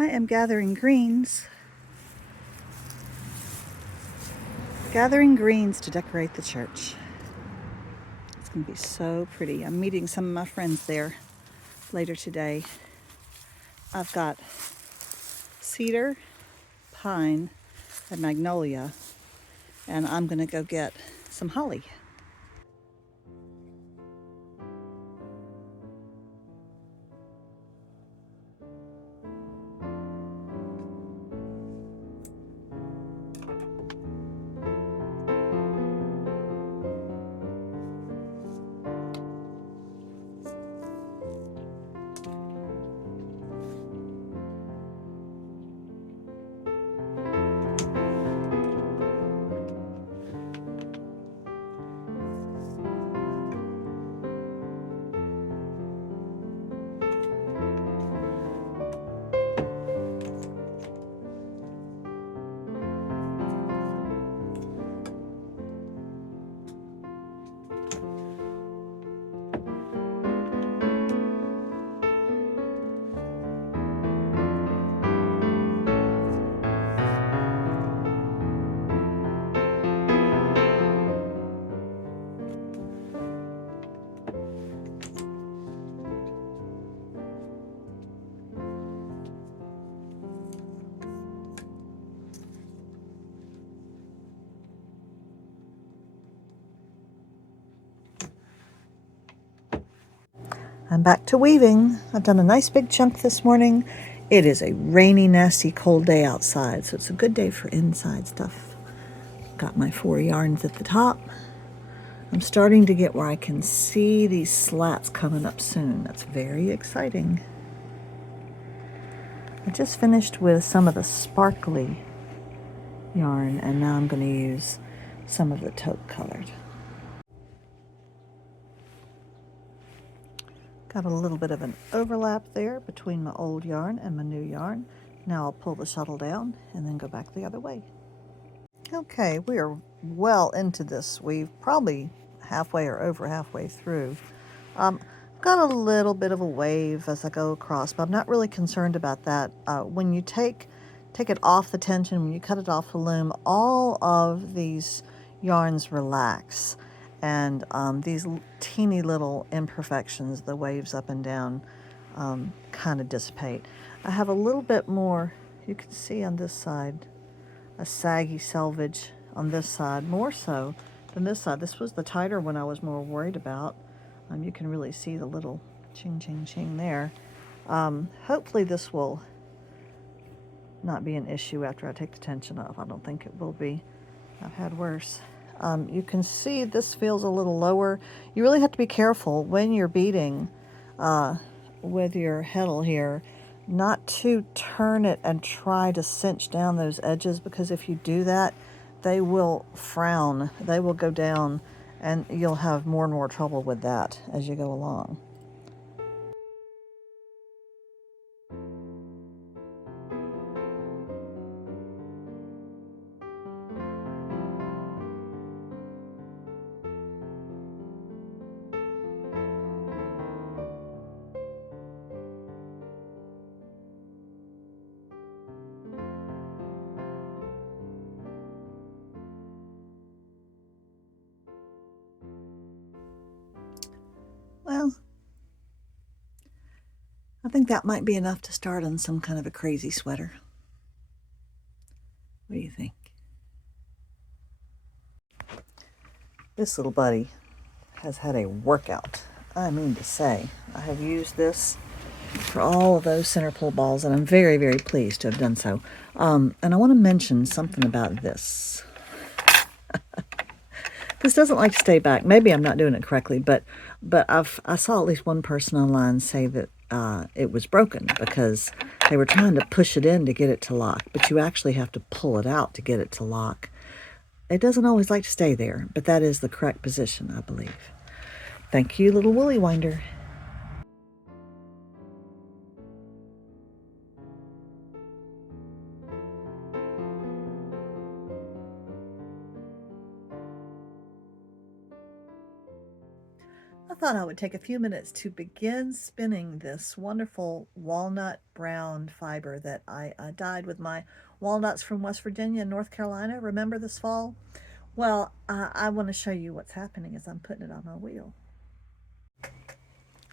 I am gathering greens. Gathering greens to decorate the church. It's going to be so pretty. I'm meeting some of my friends there later today. I've got cedar, pine, and magnolia, and I'm going to go get some holly. I'm back to weaving. I've done a nice big chunk this morning. It is a rainy, nasty, cold day outside, so it's a good day for inside stuff. Got my 4 yarns at the top. I'm starting to get where I can see these slats coming up soon. That's very exciting. I just finished with some of the sparkly yarn, and now I'm going to use some of the taupe colored. Got a little bit of an overlap there between my old yarn and my new yarn. Now I'll pull the shuttle down and then go back the other way. Okay, we are well into this weave, probably halfway or over halfway through. Got a little bit of a wave as I go across, but I'm not really concerned about that. When you take it off the tension, when you cut it off the loom, all of these yarns relax, and these teeny little imperfections, the waves up and down, kind of dissipate. I have a little bit more, you can see on this side, a saggy selvage on this side, more so than this side. This was the tighter one I was more worried about. You can really see the little ching, ching, ching there. Hopefully this will not be an issue after I take the tension off. I don't think it will be. I've had worse. You can see this feels a little lower. You really have to be careful when you're beading with your heddle here not to turn it and try to cinch down those edges, because if you do that, they will frown. They will go down, and you'll have more and more trouble with that as you go along. Well, I think that might be enough to start on some kind of a crazy sweater. What do you think? This little buddy has had a workout. I mean to say, I have used this for all of those center pull balls, and I'm very, very pleased to have done so. And I want to mention something about this. This doesn't like to stay back. Maybe I'm not doing it correctly, but I saw at least one person online say that it was broken because they were trying to push it in to get it to lock, but you actually have to pull it out to get it to lock. It doesn't always like to stay there, but that is the correct position, I believe. Thank you, little woolly winder. I thought I would take a few minutes to begin spinning this wonderful walnut brown fiber that I dyed with my walnuts from West Virginia and North Carolina. Remember this fall? Well, I want to show you what's happening as I'm putting it on my wheel.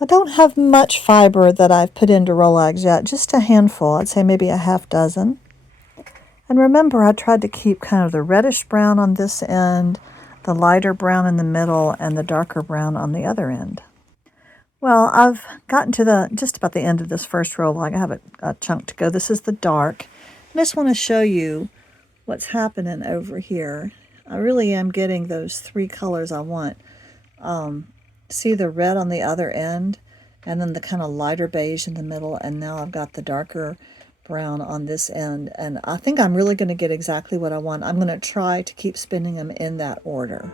I don't have much fiber that I've put into Rolags yet, just a handful. I'd say maybe a half dozen. And remember, I tried to keep kind of the reddish brown on this end, the lighter brown in the middle, and the darker brown on the other end. Well, I've gotten to just about the end of this first row. I have a chunk to go. This is the dark. I just want to show you what's happening over here. I really am getting those three colors I want. See the red on the other end, and then the kind of lighter beige in the middle, and now I've got the darker brown on this end. And I think I'm really going to get exactly what I want. I'm going to try to keep spinning them in that order.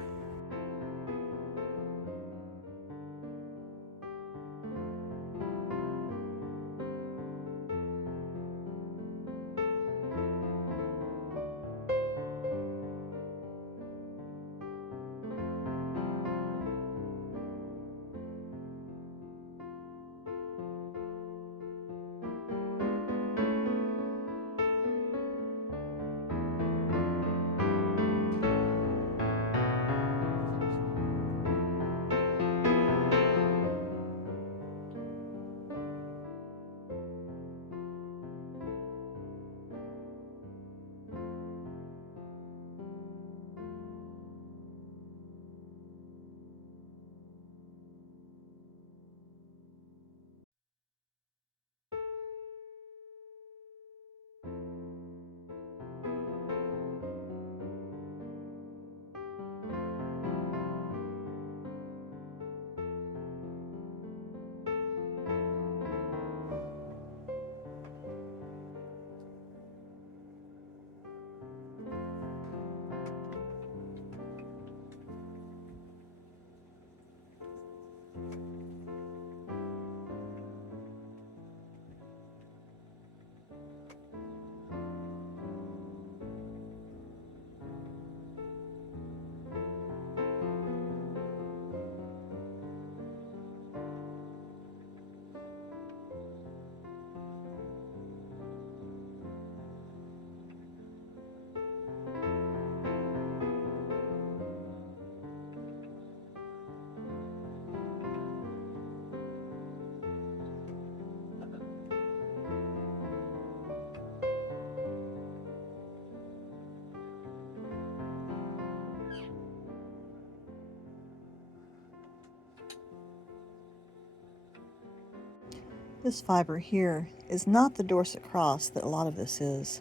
This fiber here is not the Dorset cross that a lot of this is.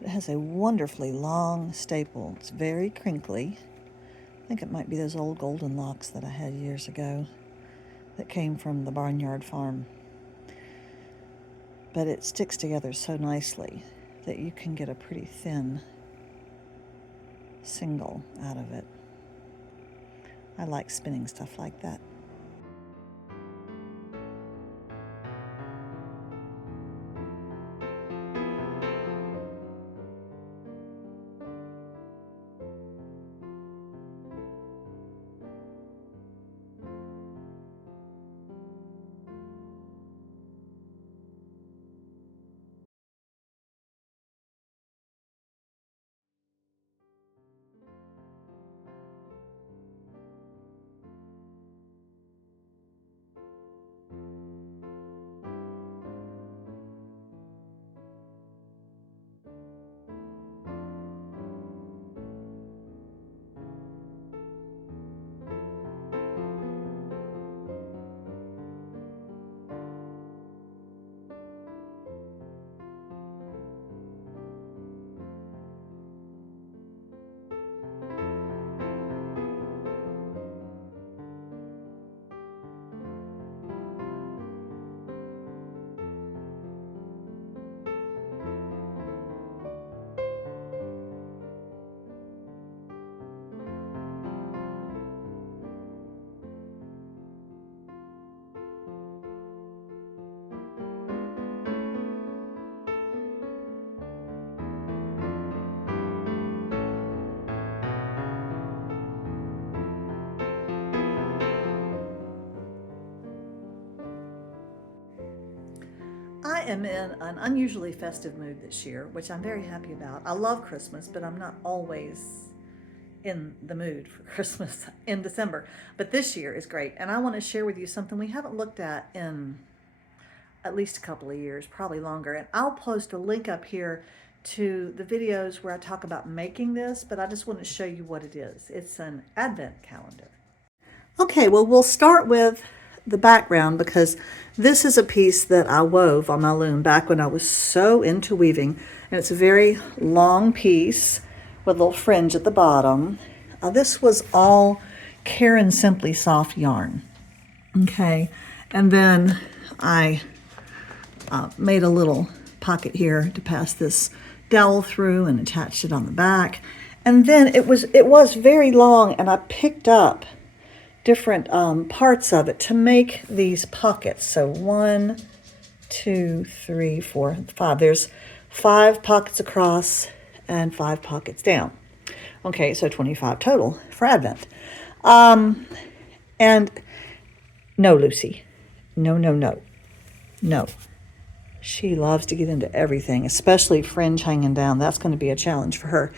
It has a wonderfully long staple. It's very crinkly. I think it might be those old golden locks that I had years ago that came from the barnyard farm. But it sticks together so nicely that you can get a pretty thin single out of it. I like spinning stuff like that. am in an unusually festive mood this year, which I'm very happy about. I love Christmas, but I'm not always in the mood for Christmas in December. But this year is great, and I want to share with you something we haven't looked at in at least a couple of years, probably longer. And I'll post a link up here to the videos where I talk about making this, but I just want to show you what it is. It's an advent calendar. Okay, well, we'll start with the background because this is a piece that I wove on my loom back when I was so into weaving, and it's a very long piece with a little fringe at the bottom. This was all Karen Simply Soft yarn. Okay, and then I made a little pocket here to pass this dowel through and attached it on the back. And then it was very long, and I picked up different parts of it to make these pockets. So 1, 2, 3, 4, 5. There's 5 pockets across and 5 pockets down. Okay, so 25 total for Advent. And no, Lucy. No. She loves to get into everything, especially fringe hanging down. That's going to be a challenge for her.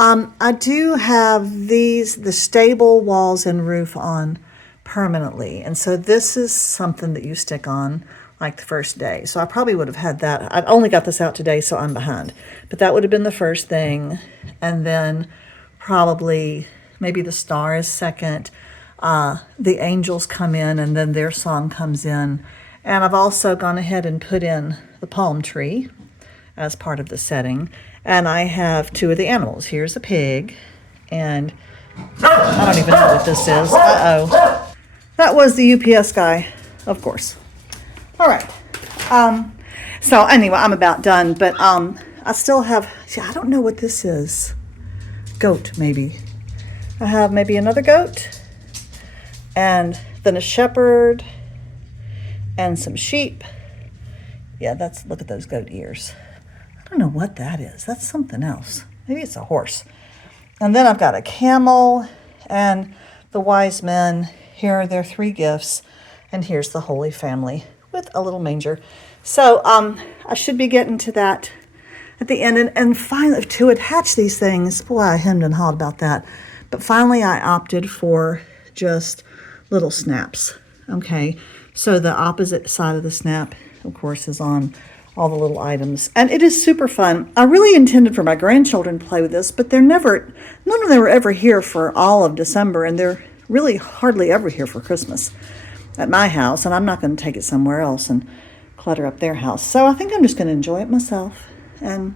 I do have the stable walls and roof on permanently. And so this is something that you stick on like the first day. So I probably would have had that. I only got this out today, so I'm behind. But that would have been the first thing. And then probably maybe the star is second. The angels come in, and then their song comes in. And I've also gone ahead and put in the palm tree as part of the setting. And I have 2 of the animals. Here's a pig, and I don't even know what this is. Uh-oh. That was the UPS guy, of course. All right. So anyway, I'm about done, but I still have, I don't know what this is. Goat, maybe. I have maybe another goat, and then a shepherd, and some sheep. Yeah, look at those goat ears. I don't know what that is. That's something else. Maybe it's a horse. And then I've got a camel and the wise men. Here are their 3 gifts. And here's the Holy Family with a little manger. So I should be getting to that at the end. And finally, to attach these things, boy, I hemmed and hawed about that. But finally, I opted for just little snaps. Okay, so the opposite side of the snap, of course, is on all the little items. And it is super fun. I really intended for my grandchildren to play with this, but none of them were ever here for all of December, and they're really hardly ever here for Christmas at my house, and I'm not going to take it somewhere else and clutter up their house. So I think I'm just going to enjoy it myself and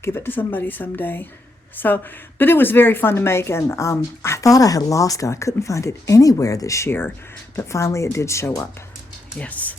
give it to somebody someday. So, but it was very fun to make, and I thought I had lost it. I couldn't find it anywhere this year, but finally it did show up. Yes.